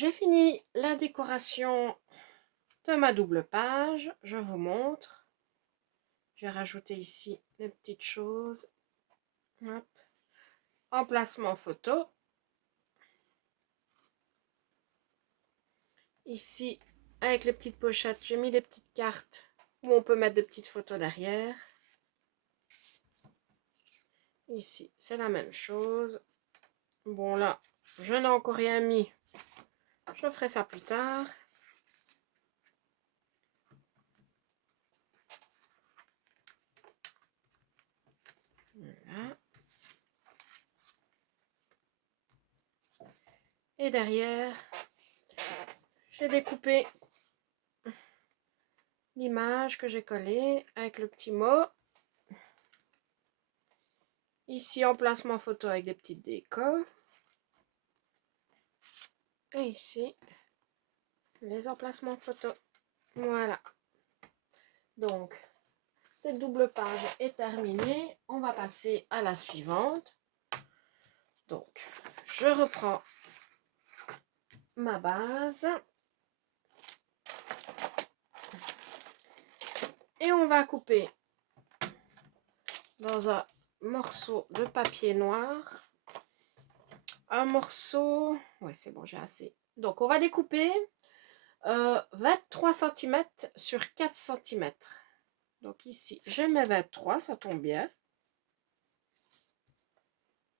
j'ai fini la décoration de ma double page. Je vous montre. J'ai rajouté ici les petites choses. Hop. Emplacement photo. Ici, avec les petites pochettes, j'ai mis des petites cartes où on peut mettre des petites photos derrière. Ici, c'est la même chose. Bon, là, je n'ai encore rien mis. Je ferai ça plus tard. Voilà. Et derrière, j'ai découpé l'image que j'ai collée avec le petit mot. Ici, emplacement photo avec des petites décos. Et ici, les emplacements photos. Voilà. Donc, cette double page est terminée. On va passer à la suivante. Donc, je reprends ma base. Et on va couper dans un morceau de papier noir. Un morceau... Ouais, c'est bon, j'ai assez. Donc, on va découper 23 cm sur 4 cm. Donc ici, je mets 23, ça tombe bien.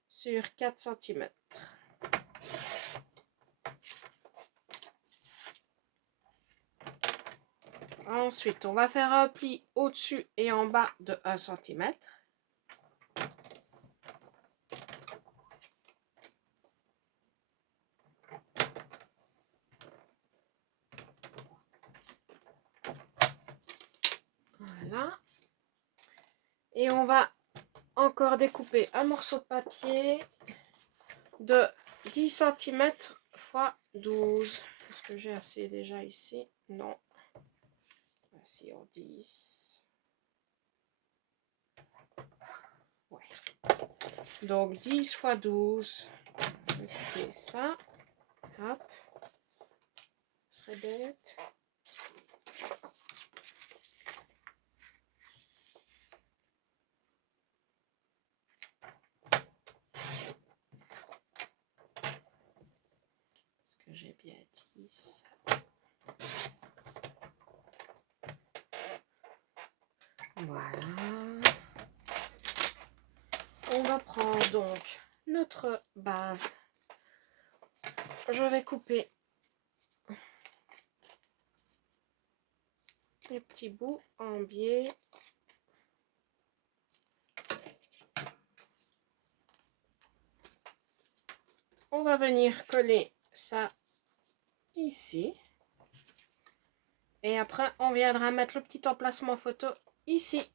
Sur 4 cm. Ensuite, on va faire un pli au-dessus et en bas de 1 cm. Voilà. Et on va encore découper un morceau de papier de 10 cm x 12. Est-ce que j'ai assez déjà ici? Non. Voici en 10. Ouais. Donc 10 x 12. Je vais couper ça. Hop. Ce serait bête. Est-ce que j'ai bien 10? Voilà. On va prendre donc notre base. Je vais couper les petits bouts en biais. On va venir coller ça ici. Et après, on viendra mettre le petit emplacement photo ici.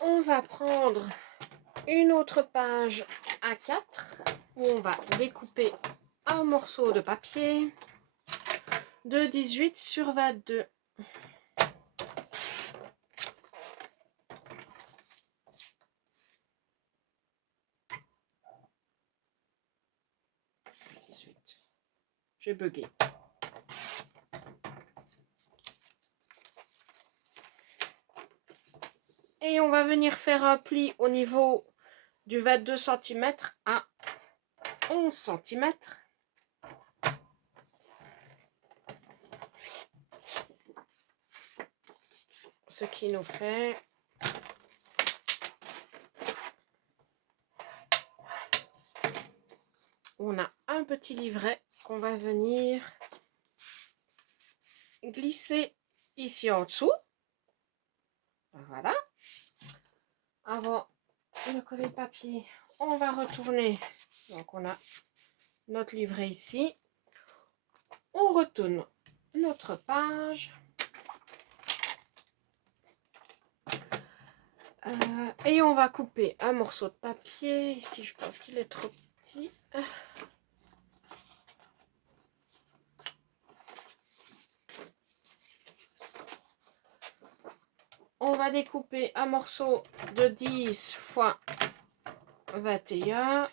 On va prendre une autre page A4 où on va découper un morceau de papier de 18 sur 22. J'ai bugué. Et on va venir faire un pli au niveau du 22 cm à 11 cm. Ce qui nous fait on a un petit livret qu'on va venir glisser ici en dessous. Voilà. Avant de coller le papier, on va retourner. Donc on a notre livret ici. On retourne notre page. Et on va couper un morceau de papier. Ici, je pense qu'il est trop petit. On va découper un morceau de 10 fois 21.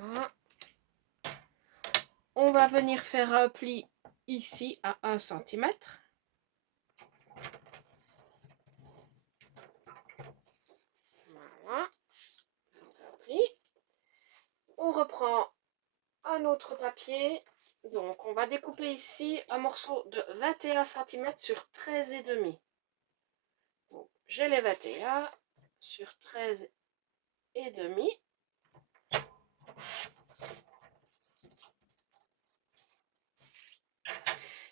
Voilà. On va venir faire un pli ici à 1 cm. Voilà. On reprend un autre papier. Donc on va découper ici un morceau de 21 cm sur 13,5. Donc j'ai les 21 sur 13,5.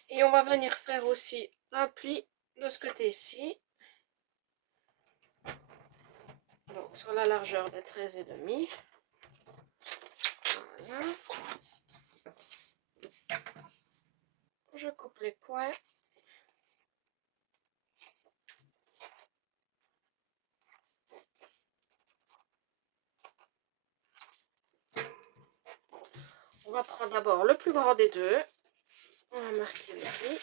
Et on va venir faire aussi un pli de ce côté-ci. Donc sur la largeur de 13,5. Voilà. Je coupe les coins. On va prendre d'abord le plus grand des deux. On va marquer le pli.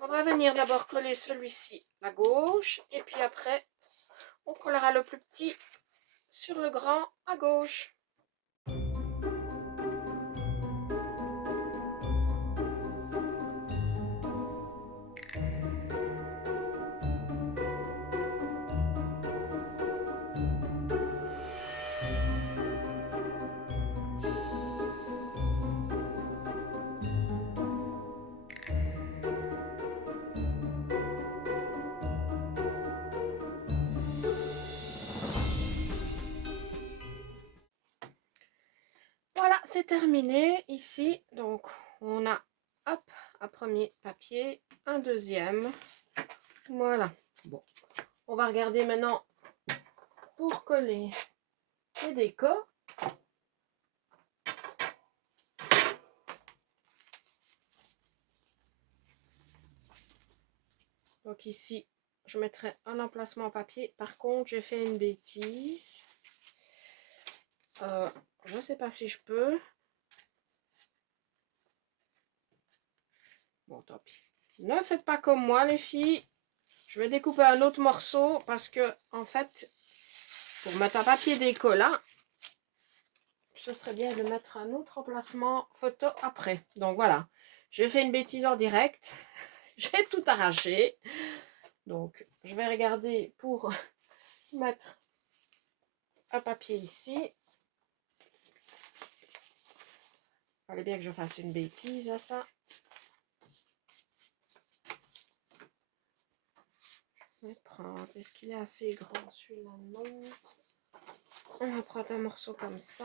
On va venir d'abord coller celui-ci à gauche. Et puis après, on collera le plus petit sur le grand à gauche. Voilà, c'est terminé ici. Donc, on a, hop, un premier papier, un deuxième. Voilà. Bon, on va regarder maintenant pour coller les décos. Donc ici, je mettrai un emplacement papier. Par contre, j'ai fait une bêtise. Je ne sais pas si je peux. Bon, tant pis. Ne faites pas comme moi, les filles. Je vais découper un autre morceau parce que, en fait, pour mettre un papier déco là, ce serait bien de mettre un autre emplacement photo après. Donc voilà, j'ai fait une bêtise en direct. J'ai tout arraché. Donc, je vais regarder pour mettre un papier ici. Il fallait bien que je fasse une bêtise à ça. Je vais prendre, est-ce qu'il est assez grand celui-là? Non. On va prendre un morceau comme ça.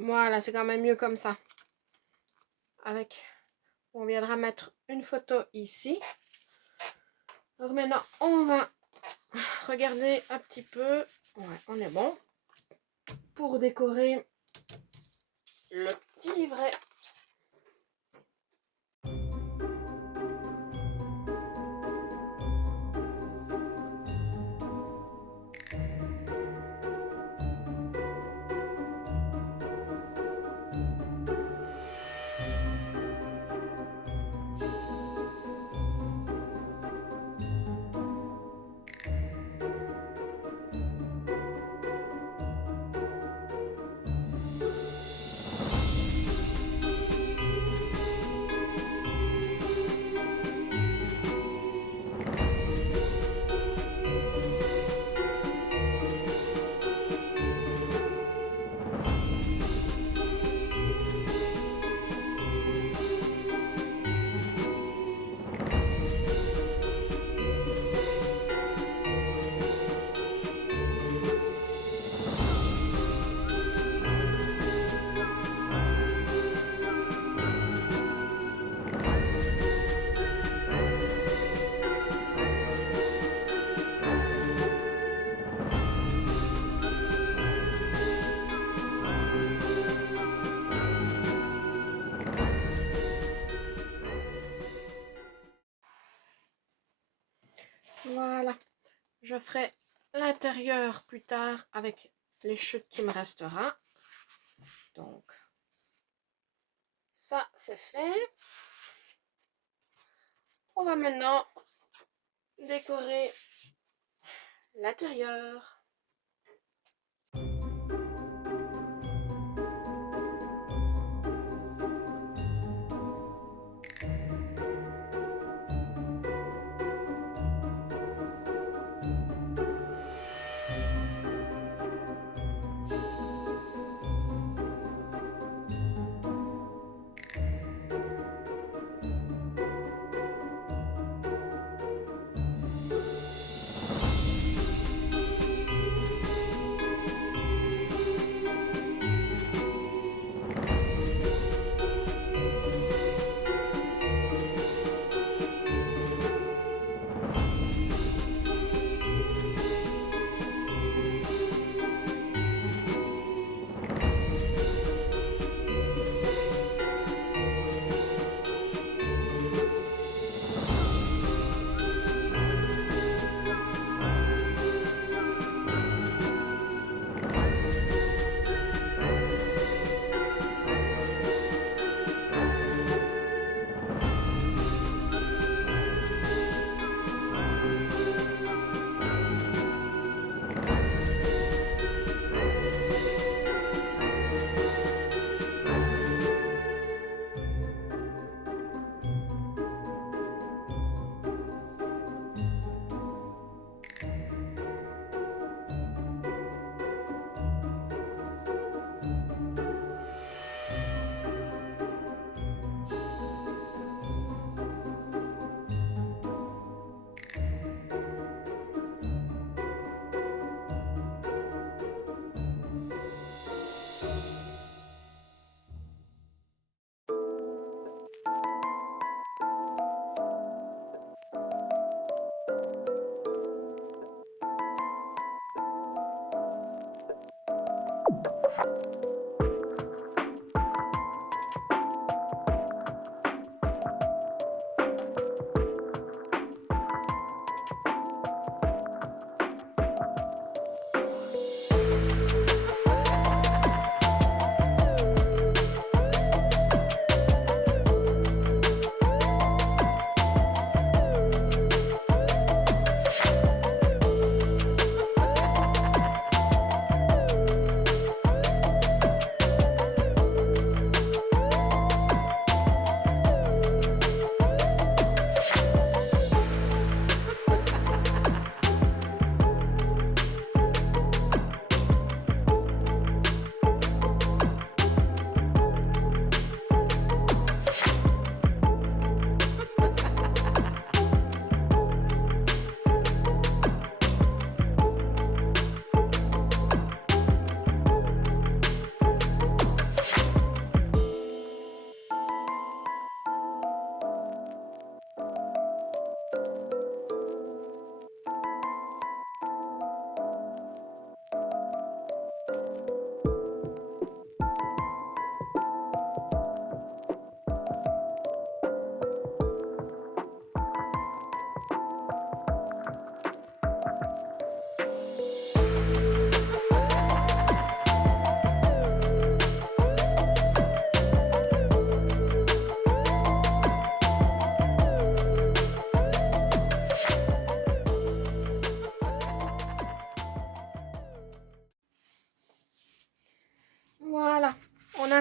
Voilà, c'est quand même mieux comme ça. Avec, on viendra mettre une photo ici. Donc maintenant, on va regarder un petit peu. Ouais, on est bon. Pour décorer le petit livret. Voilà. Je ferai l'intérieur plus tard avec les chutes qui me restera. Donc, ça c'est fait. On va maintenant décorer l'intérieur.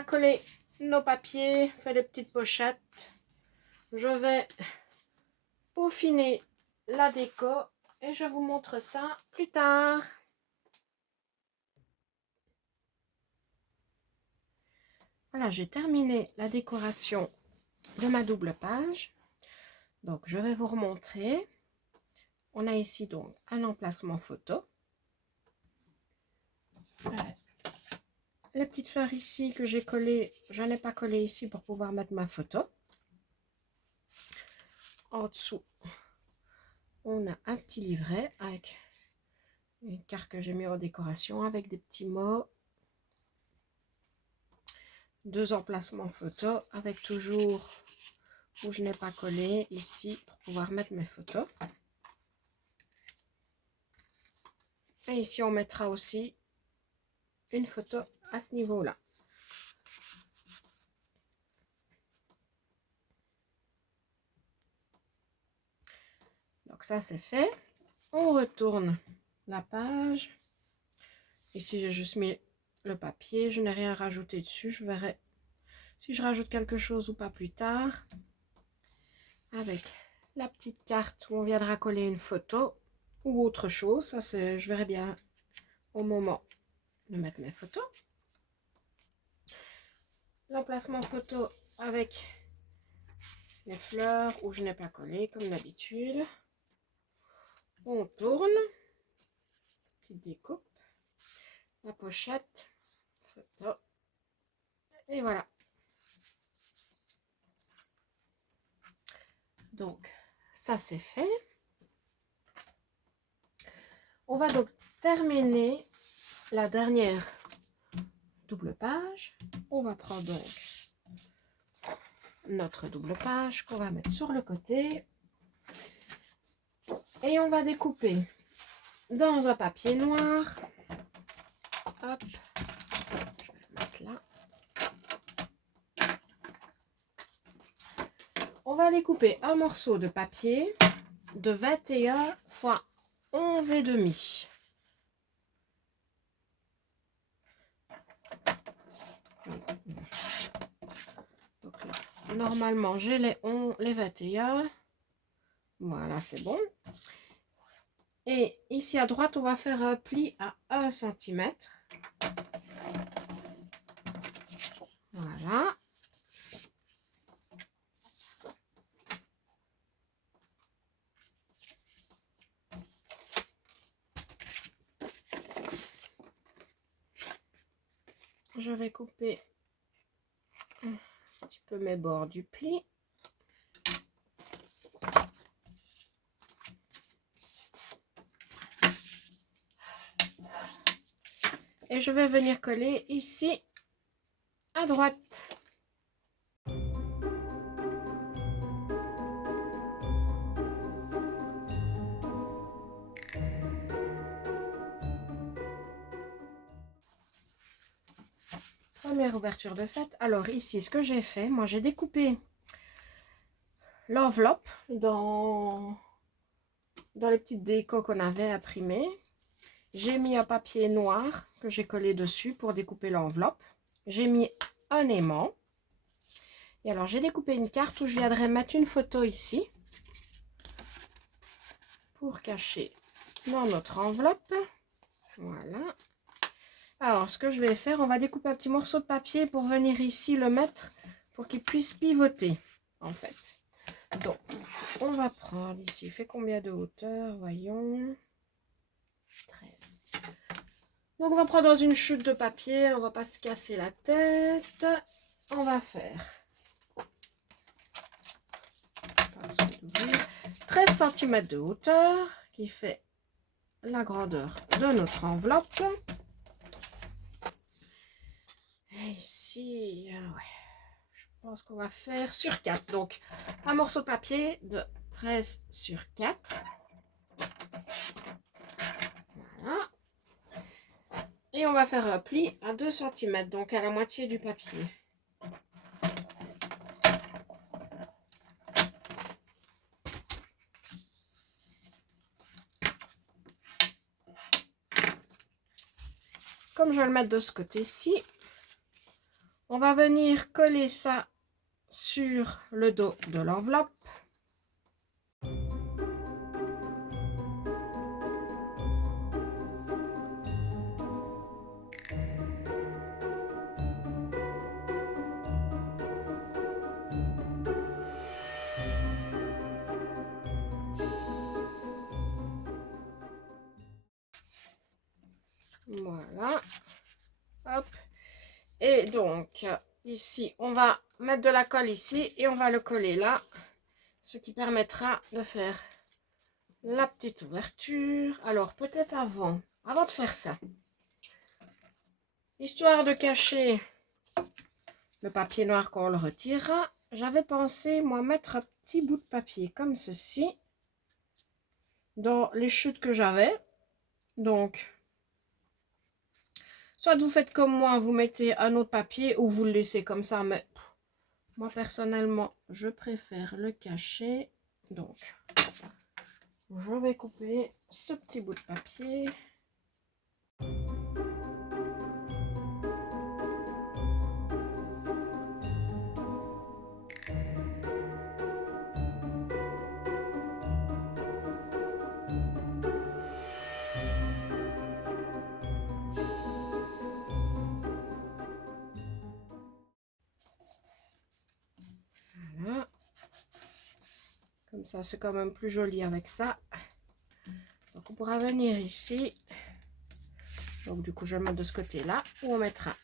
collé nos papiers, fait des petites pochettes. Je vais peaufiner la déco et je vous montre ça plus tard. Voilà, j'ai terminé la décoration de ma double page. Donc, je vais vous remontrer. On a ici donc un emplacement photo. Les petites fleurs ici que j'ai collées, je n'ai pas collé ici pour pouvoir mettre ma photo. En dessous, on a un petit livret avec une carte que j'ai mis en décoration avec des petits mots. 2 emplacements photos avec toujours où je n'ai pas collé ici pour pouvoir mettre mes photos. Et ici, on mettra aussi une photo à ce niveau-là. Donc ça, c'est fait. On retourne la page. Ici, j'ai juste mis le papier. Je n'ai rien rajouté dessus. Je verrai si je rajoute quelque chose ou pas plus tard. Avec la petite carte où on viendra coller une photo ou autre chose. Ça, c'est, je verrai bien au moment de mettre mes photos. L'emplacement photo avec les fleurs où je n'ai pas collé comme d'habitude. On tourne. Petite découpe. La pochette. Photo. Et voilà. Donc, ça c'est fait. On va donc terminer la dernière double page. On va prendre donc notre double page qu'on va mettre sur le côté. Et on va découper dans un papier noir. Hop. Je vais le mettre là. On va découper un morceau de papier de 21 x 11,5. Donc là, normalement, j'ai les 21. Voilà, c'est bon. Et ici à droite, on va faire un pli à 1 cm. Voilà. Je vais couper un petit peu mes bords du pli. Et je vais venir coller ici à droite. Première ouverture de fête. Alors ici, ce que j'ai fait, moi j'ai découpé l'enveloppe dans les petites décos qu'on avait imprimées. J'ai mis un papier noir que j'ai collé dessus pour découper l'enveloppe. J'ai mis un aimant. Et alors j'ai découpé une carte où je viendrai mettre une photo ici pour cacher dans notre enveloppe. Voilà. Alors ce que je vais faire, on va découper un petit morceau de papier pour venir ici le mettre pour qu'il puisse pivoter en fait. Donc on va prendre ici, il fait combien de hauteur, voyons, 13. Donc on va prendre dans une chute de papier, on va pas se casser la tête. On va faire 13 cm de hauteur qui fait la grandeur de notre enveloppe. Et ici, ouais, je pense qu'on va faire sur 4. Donc un morceau de papier de 13 sur 4. Voilà. Et on va faire un pli à 2 cm, donc à la moitié du papier. Comme je vais le mettre de ce côté-ci, On va venir coller ça sur le dos de l'enveloppe. Voilà. Hop. Et donc, ici, on va mettre de la colle ici et on va le coller là. Ce qui permettra de faire la petite ouverture. Alors, peut-être avant de faire ça, histoire de cacher le papier noir qu'on le retirera, j'avais pensé, moi, mettre un petit bout de papier comme ceci dans les chutes que j'avais. Donc, soit vous faites comme moi, vous mettez un autre papier ou vous le laissez comme ça, mais moi, personnellement, je préfère le cacher. Donc, je vais couper ce petit bout de papier. Voilà. Comme ça, c'est quand même plus joli avec ça. Donc, on pourra venir ici. Donc, du coup, je vais le mettre de ce côté-là, où on mettra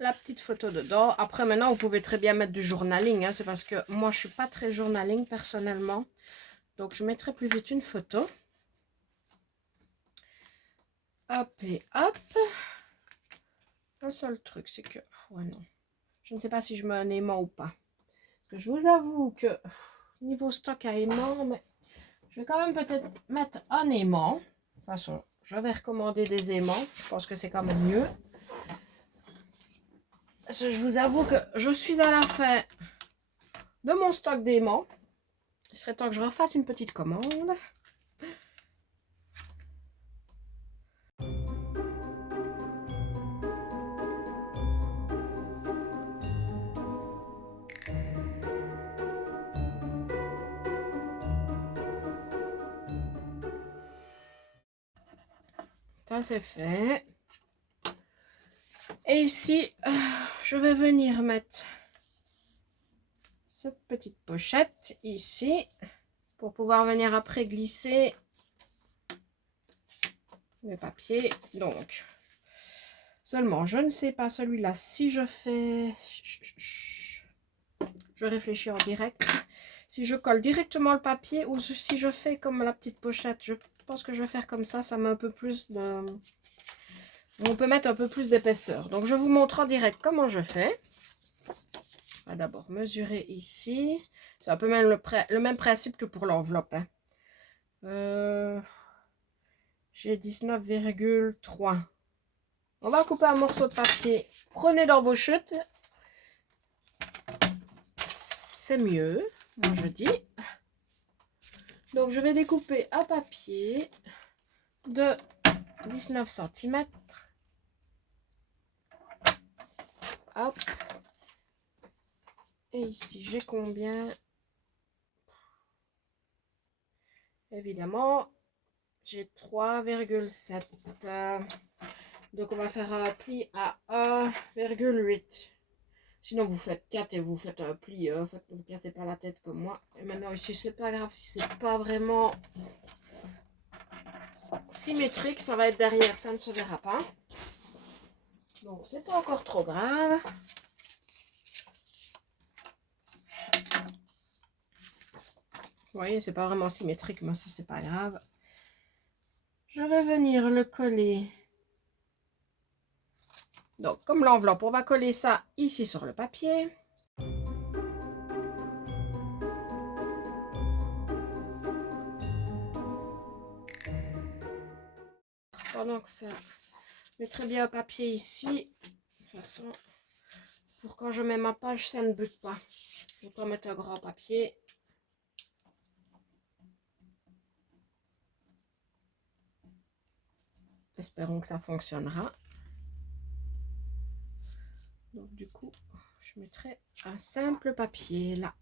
la petite photo dedans. Après, maintenant, vous pouvez très bien mettre du journaling. Hein, c'est parce que moi, je suis pas très journaling personnellement. Donc, je mettrai plus vite une photo. Hop et hop. Le seul truc, c'est que... Ouais, non. Je ne sais pas si je mets un aimant ou pas. Parce que je vous avoue que... Niveau stock à aimant, mais... Je vais quand même peut-être mettre un aimant. De toute façon, je vais recommander des aimants. Je pense que c'est quand même mieux. Je vous avoue que je suis à la fin de mon stock d'aimants. Il serait temps que je refasse une petite commande. Ça c'est fait. Et ici, je vais venir mettre cette petite pochette ici pour pouvoir venir après glisser le papier. Donc, seulement, je ne sais pas celui-là si je fais... Je réfléchis en direct. Si je colle directement le papier ou si je fais comme la petite pochette. Je pense que je vais faire comme ça. Ça met un peu plus de... On peut mettre un peu plus d'épaisseur. Donc, je vous montre en direct comment je fais. On va d'abord mesurer ici. C'est un peu même le même principe que pour l'enveloppe. Hein. J'ai 19,3. On va couper un morceau de papier. Prenez dans vos chutes. C'est mieux, moi je dis. Donc, je vais découper un papier de 19 cm. Hop. Et ici, j'ai combien? Évidemment, j'ai 3,7. Donc, on va faire un pli à 1,8. Sinon, vous faites 4 et vous faites un pli. Ne vous cassez pas la tête comme moi. Et maintenant, ici, c'est pas grave si c'est pas vraiment symétrique. Ça va être derrière, ça ne se verra pas. Donc, c'est pas encore trop grave. Vous voyez, c'est pas vraiment symétrique, mais ça, c'est pas grave. Je vais venir le coller. Donc, comme l'enveloppe, on va coller ça ici sur le papier. Pendant que ça, je mets très bien un papier ici. De toute façon, pour quand je mets ma page, ça ne bute pas. Je vais mettre un grand papier. Espérons que ça fonctionnera. Donc du coup, je mettrai un simple papier là.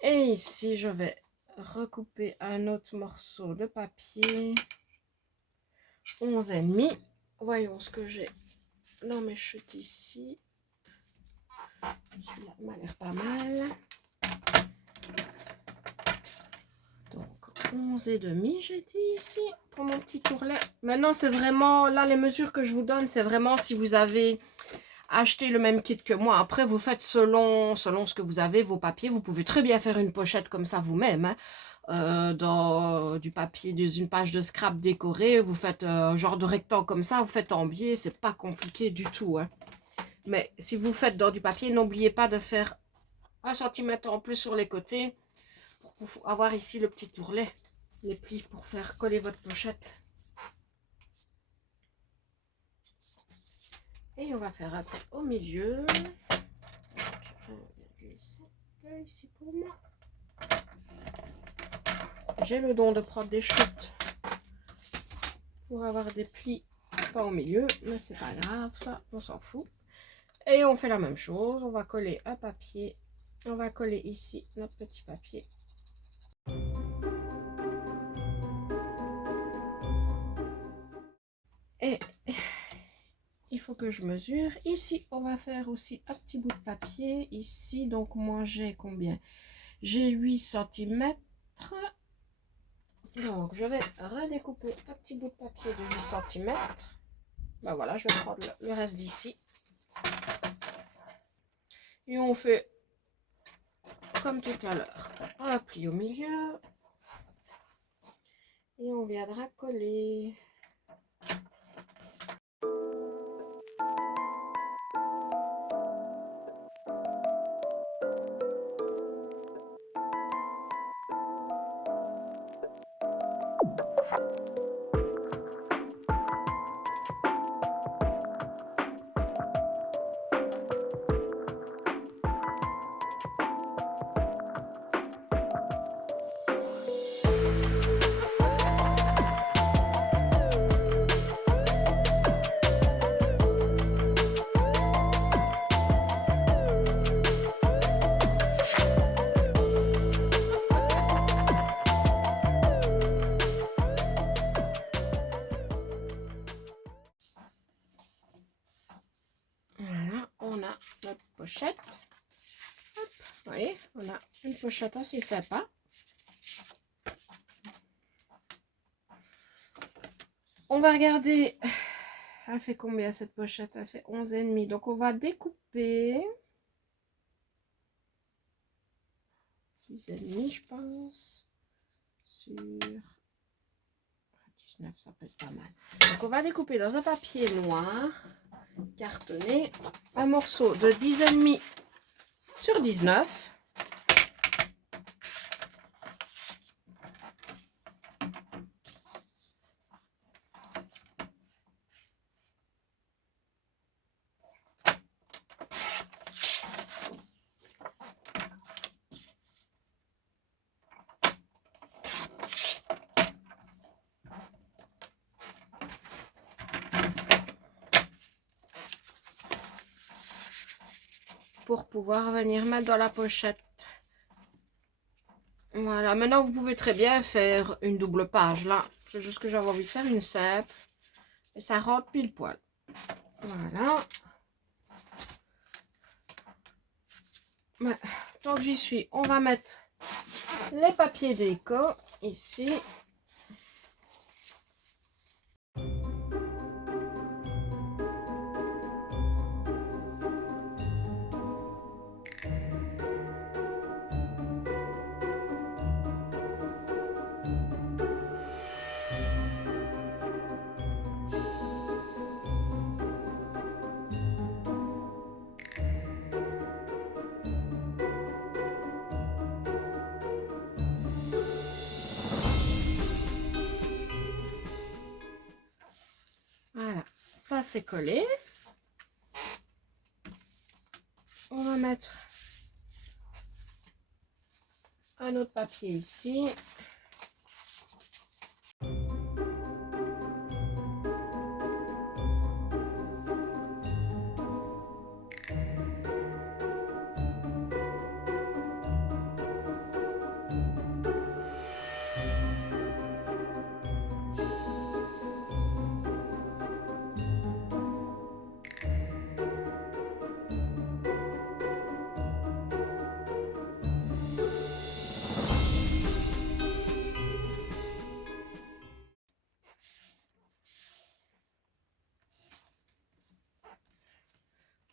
Et ici, je vais recouper un autre morceau de papier. 11,5. Voyons ce que j'ai dans mes chutes ici. Celui-là m'a l'air pas mal. Donc 11,5 j'ai dit ici pour mon petit tourlet. Maintenant c'est vraiment, là les mesures que je vous donne, c'est vraiment si vous avez acheté le même kit que moi. Après vous faites selon ce que vous avez, vos papiers. Vous pouvez très bien faire une pochette comme ça vous-même. Hein. Dans du papier, dans une page de scrap décorée, vous faites genre de rectangle comme ça, vous faites en biais, c'est pas compliqué du tout. Hein. Mais si vous faites dans du papier, n'oubliez pas de faire 1 cm en plus sur les côtés pour avoir ici le petit tourlet, les plis pour faire coller votre pochette. Et on va faire un peu au milieu. 1,7 ici pour moi. J'ai le don de prendre des chutes pour avoir des plis pas au milieu, mais c'est pas grave, ça on s'en fout. Et on fait la même chose, on va coller un papier, on va coller ici notre petit papier. Et il faut que je mesure. Ici, on va faire aussi un petit bout de papier. Ici, donc moi j'ai combien? J'ai 8 cm. Donc je vais redécouper un petit bout de papier de 8 cm. Ben voilà, je vais prendre le reste d'ici. Et on fait comme tout à l'heure. Un pli au milieu. Et on viendra coller. Voilà, on a notre pochette. Hop, vous voyez, on a une pochette assez sympa. On va regarder, elle fait combien cette pochette? Elle fait 11,5. Donc on va découper 10,5 je pense. Sur 19, ça peut être pas mal. Donc on va découper dans un papier noir cartonné un morceau de 10,5 sur 19. Pour pouvoir venir mettre dans la pochette. Voilà, maintenant vous pouvez très bien faire une double page là. C'est juste que j'avais envie de faire une simple. Et ça rentre pile poil. Voilà. Ouais, tant que j'y suis, on va mettre les papiers déco ici. Voilà, ça c'est collé. mettre un autre papier ici.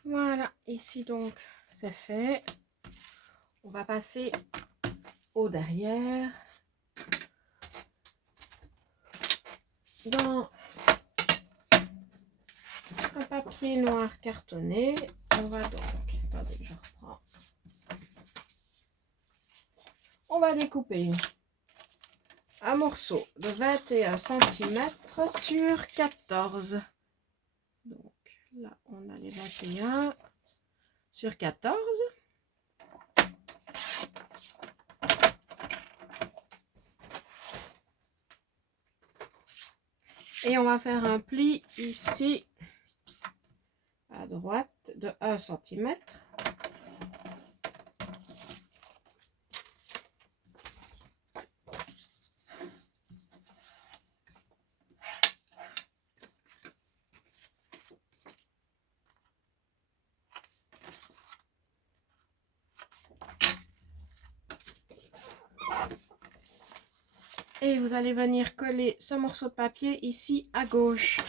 Voilà, ici donc c'est fait. On va passer au derrière. Dans un papier noir cartonné, on va donc, attendez, je reprends. On va découper un morceau de 21 cm sur 14. Donc là, on a les 21 sur 14. Et on va faire un pli ici à droite de 1 cm. Et vous allez venir coller ce morceau de papier ici à gauche.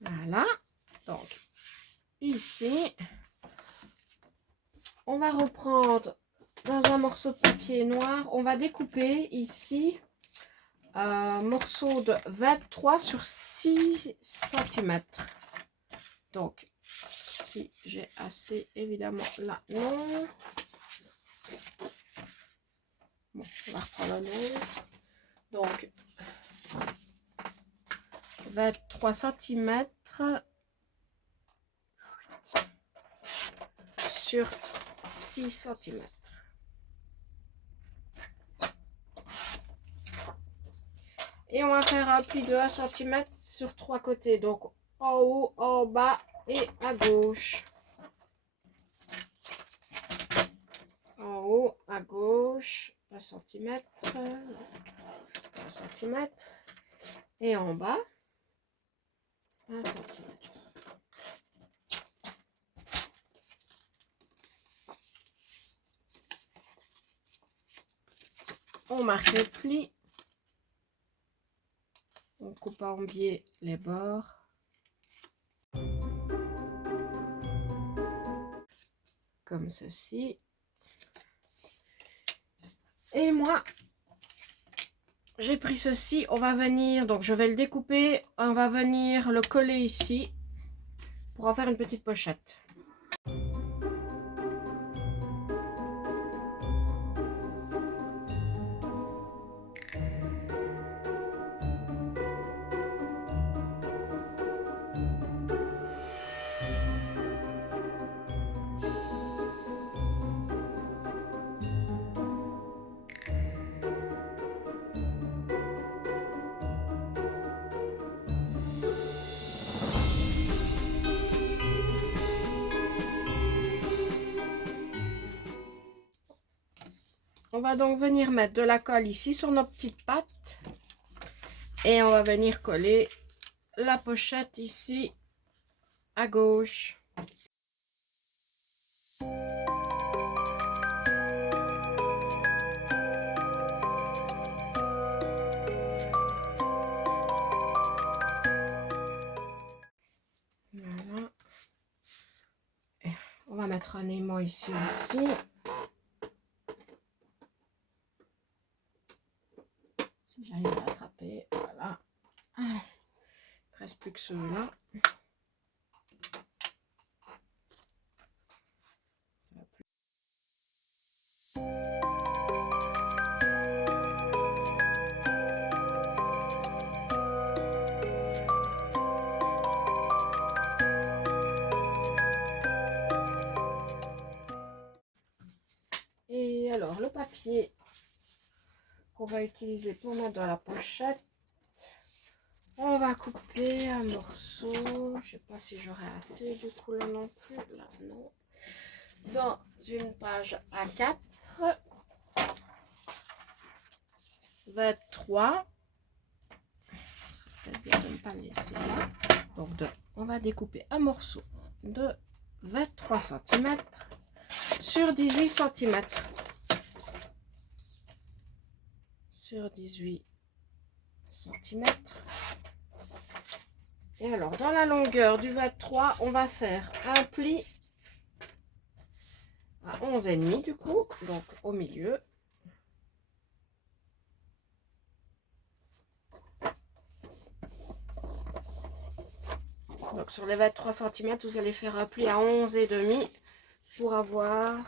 Voilà. Donc, ici, on va reprendre dans un morceau de papier noir. On va découper ici un morceau de 23 sur 6 cm. Donc, si j'ai assez, évidemment, là, non. Bon, on va reprendre un autre. Donc, 23 cm sur 6 cm. Et on va faire un pli de 1 cm sur 3 côtés. Donc, en haut, en bas et à gauche. En haut, à gauche, 1 cm. 1 cm. Et en bas, 1 cm. On marque le pli. On coupe en biais les bords. Comme ceci. Et moi, j'ai pris ceci. On va venir, donc je vais le découper. On va venir le coller ici pour en faire une petite pochette. On va donc venir mettre de la colle ici sur nos petites pattes. Et on va venir coller la pochette ici à gauche. Voilà. Et on va mettre un aimant ici aussi. Si j'arrive à l'attraper, voilà. Il ne reste plus que ceux-là. papier qu'on va utiliser pour mettre dans la pochette. On va couper un morceau. Je sais pas si j'aurai assez du coup là non plus. Là non. Dans une page A4. 23. Ça peut-être bien de ne pas le laisser là. Donc on va découper un morceau de 23 cm sur 18 cm. Sur 18 cm. Et alors, dans la longueur du 23, on va faire un pli à 11,5 du coup, donc au milieu. Donc sur les 23 cm, vous allez faire un pli à 11,5 pour avoir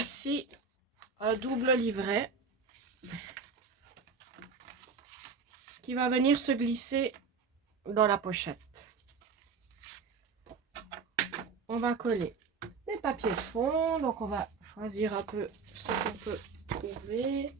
ici un double livret qui va venir se glisser dans la pochette. On va coller les papiers de fond, donc on va choisir un peu ce qu'on peut trouver.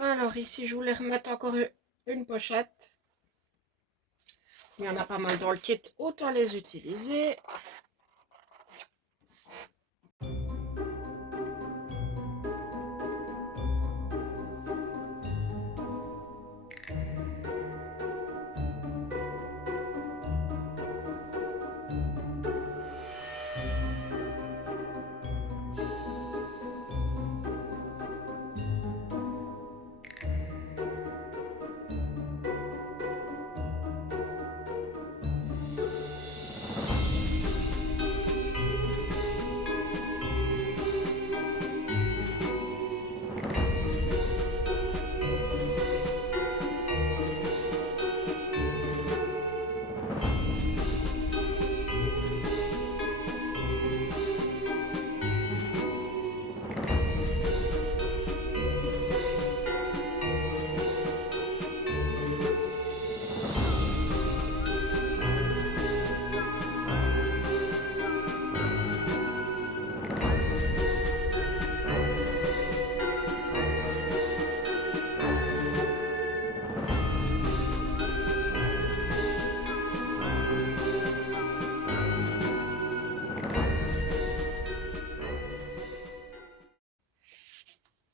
Alors ici, je voulais remettre encore une pochette. Il y en a pas mal dans le kit, autant les utiliser.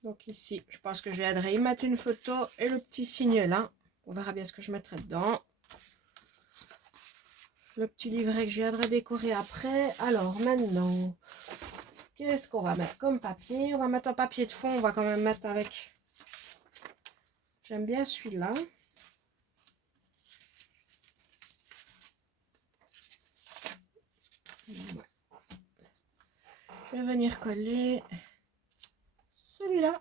Donc ici, je pense que je viendrai y mettre une photo et le petit signe là. On verra bien ce que je mettrai dedans. Le petit livret que je viendrai décorer après. Alors maintenant, qu'est-ce qu'on va mettre comme papier? On va mettre un papier de fond. On va quand même mettre avec... J'aime bien celui-là. Ouais. Je vais venir coller celui-là.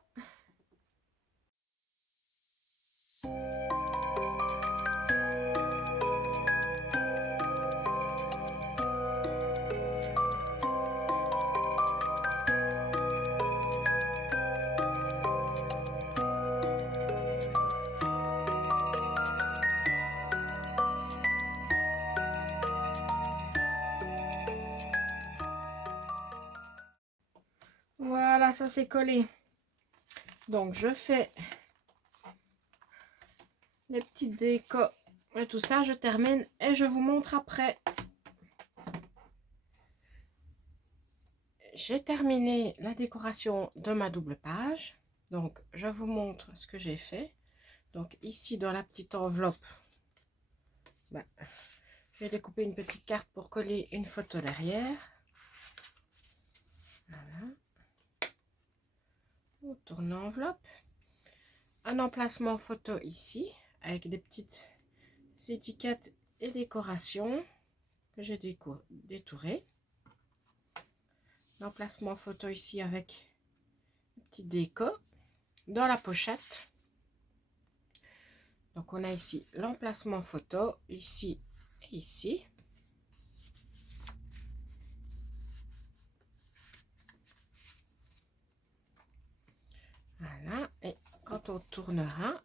Voilà, ça c'est collé. Donc je fais les petites décos et tout ça, je termine et je vous montre après. J'ai terminé la décoration de ma double page. Donc, je vous montre ce que j'ai fait. Donc, ici, dans la petite enveloppe, ben, j'ai découpé une petite carte pour coller une photo derrière. Voilà. On tourne l'enveloppe. Un emplacement photo ici, avec des petites étiquettes et décorations que j'ai détourées. L'emplacement photo ici avec une petite déco dans la pochette. Donc on a ici l'emplacement photo, ici et ici. Voilà, et quand on tournera,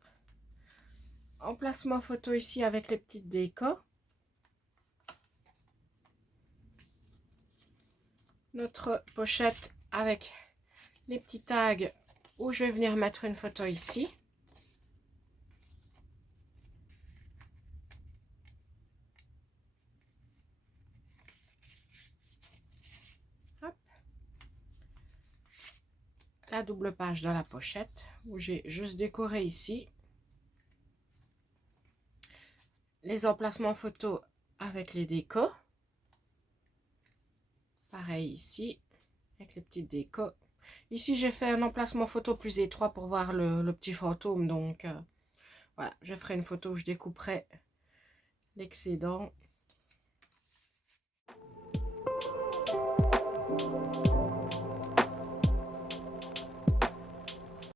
emplacement photo ici avec les petites décos. Notre pochette avec les petits tags où je vais venir mettre une photo ici. Hop. La double page dans la pochette où j'ai juste décoré ici. Les emplacements photos avec les décos. Pareil ici, avec les petites décos. Ici, j'ai fait un emplacement photo plus étroit pour voir le petit fantôme. Donc, voilà, je ferai une photo où je découperai l'excédent.